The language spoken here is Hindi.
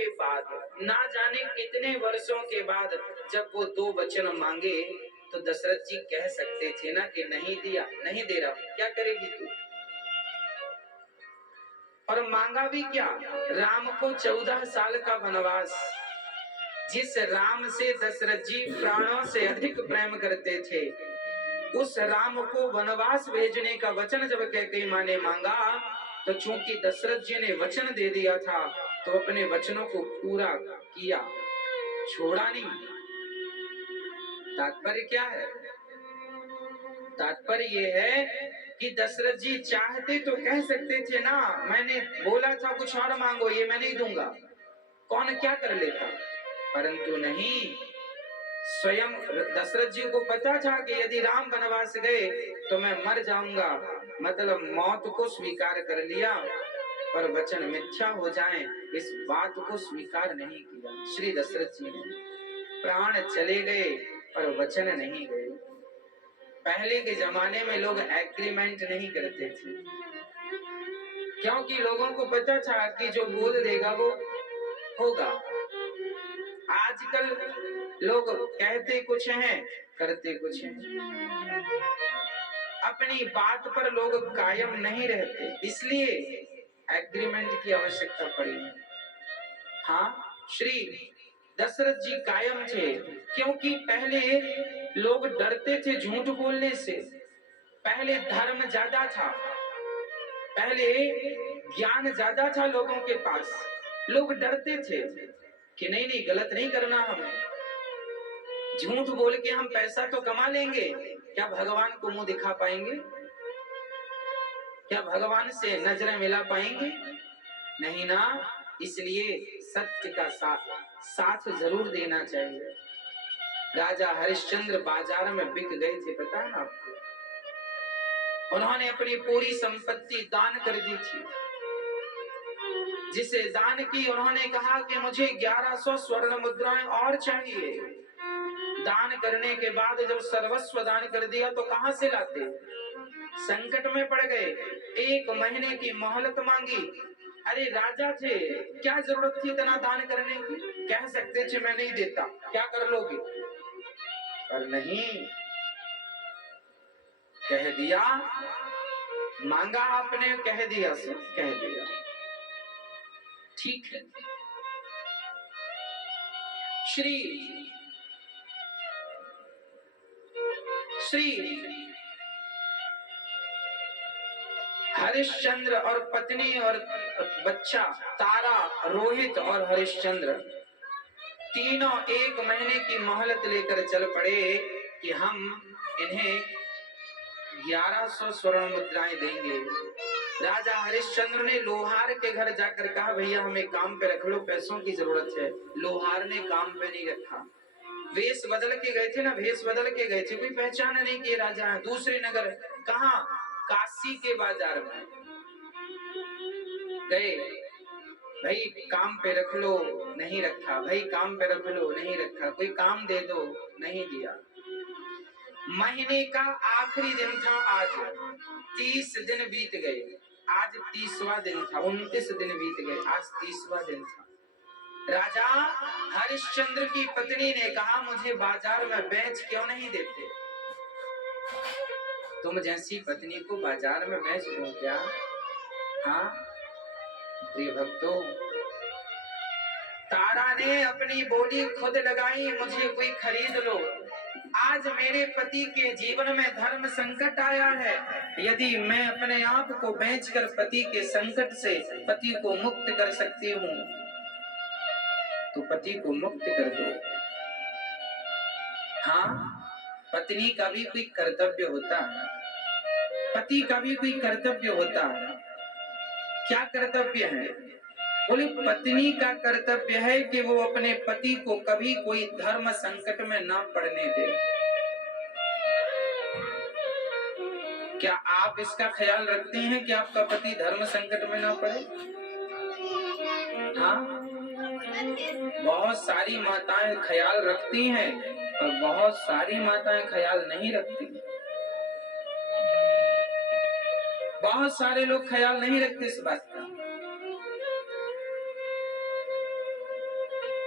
के बाद, ना जाने कितने वर्षों के बाद जब वो 2 वचन मांगे तो दशरथ जी कह सकते थे ना कि नहीं दिया, नहीं दे रहा, क्या करेगी तू। और मांगा भी क्या, राम को 14 साल का वनवास। जिस राम से दशरथ जी प्राणों से अधिक प्रेम करते थे, उस राम को वनवास भेजने का वचन जब कैकेयी मां ने मांगा, तो चूंकि दशरथ जी ने वचन दे दिया था तो अपने वचनों को पूरा किया, छोड़ा नहीं। तात्पर्य क्या है, तात्पर्य ये है कि दशरथ जी चाहते तो कह सकते थे ना, मैंने बोला था कुछ और मांगो, ये मैं नहीं दूंगा, कौन क्या कर लेता, परंतु नहीं। स्वयं दशरथ जी को पता था कि यदि राम वनवास गए तो मैं मर जाऊंगा, मतलब मौत को स्वीकार कर लिया, पर वचन मिथ्या हो जाए इस बात को स्वीकार नहीं किया। श्री दशरथ जी ने प्राण चले गए पर वचन नहीं गए। पहले के जमाने में लोग एग्रीमेंट नहीं करते थे, क्योंकि लोगों को पता था कि जो बोल देगा वो होगा। आजकल लोग कहते कुछ हैं, करते कुछ हैं, अपनी बात पर लोग कायम नहीं रहते, इसलिए एग्रीमेंट की आवश्यकता पड़ी। हाँ, श्री दशरथ जी कायम थे, क्योंकि पहले लोग डरते थे झूठ बोलने से, पहले धर्म ज्यादा था, पहले ज्ञान ज्यादा था लोगों के पास, लोग डरते थे कि नहीं नहीं गलत नहीं करना, हमें झूठ बोल के हम पैसा तो कमा लेंगे, क्या भगवान को मुंह दिखा पाएंगे, क्या भगवान से नजरें मिला पाएंगे, नहीं ना। इसलिए सत्य का साथ जरूर देना चाहिए। राजा हरिश्चंद्र बाजार में बिक गए थे, पता है आपको, उन्होंने अपनी पूरी संपत्ति दान कर दी थी। जिसे दान की उन्होंने कहा कि मुझे 1100 स्वर्ण मुद्राएं और चाहिए। दान करने के बाद जब सर्वस्व दान कर दिया तो कहां से लाते, संकट में पड़ गए, 1 महीने की मोहलत मांगी। अरे राजा थे, क्या जरूरत थी इतना दान करने की, कह सकते थे मैं नहीं देता, क्या कर लोगे, पर नहीं, कह दिया, मांगा आपने, कह दिया, सब कह दिया, ठीक है। श्री हरिश्चंद्र और पत्नी और बच्चा तारा, रोहित और हरिश्चंद्र तीनों 1 महीने की मोहलत लेकर चल पड़े कि हम इन्हें 1100 स्वर्ण मुद्राएं देंगे। राजा हरिश्चंद्र ने लोहार के घर जाकर कहा, भैया हमें काम पे रख लो, पैसों की जरूरत है। लोहार ने काम पे नहीं रखा, वेश बदल के गए थे ना, वेश बदल के गए थे, कोई पहचान नहीं कि राजा है, दूसरे नगर, कहा, काशी के बाजार में गए, भाई काम पे रख लो, नहीं रखा, भाई काम पे रख लो, नहीं रखा, कोई काम दे दो, नहीं दिया। महीने का आखिरी दिन था आज, 30 दिन बीत गए, आज 30वां दिन था, 29 दिन बीत गए, आज 30वां दिन था। राजा हरिश्चंद्र की पत्नी ने कहा, मुझे बाजार में बेच क्यों नहीं देते, तुम जैसी पत्नी को बाजार में बेच दूं क्या। हाँ प्रिय भक्तों, तारा ने अपनी बोली खुद लगाई, मुझे कोई खरीद लो। आज मेरे पति के जीवन में धर्म संकट आया है, यदि मैं अपने आप को बेचकर पति के संकट से पति को मुक्त कर सकती हूँ तो पति को मुक्त कर दो। हाँ, पत्नी का भी कोई कर्तव्य होता है, पति का भी कोई कर्तव्य होता है। क्या कर्तव्य है, बोले पत्नी का कर्तव्य है कि वो अपने पति को कभी कोई धर्म संकट में ना पड़ने दे। क्या आप इसका ख्याल रखते हैं कि आपका पति धर्म संकट में ना पड़े। हाँ, बहुत सारी माताएं ख्याल रखती हैं और बहुत सारी माताएं ख्याल नहीं रखती। बहुत सारे लोग ख्याल नहीं रखते इस बात।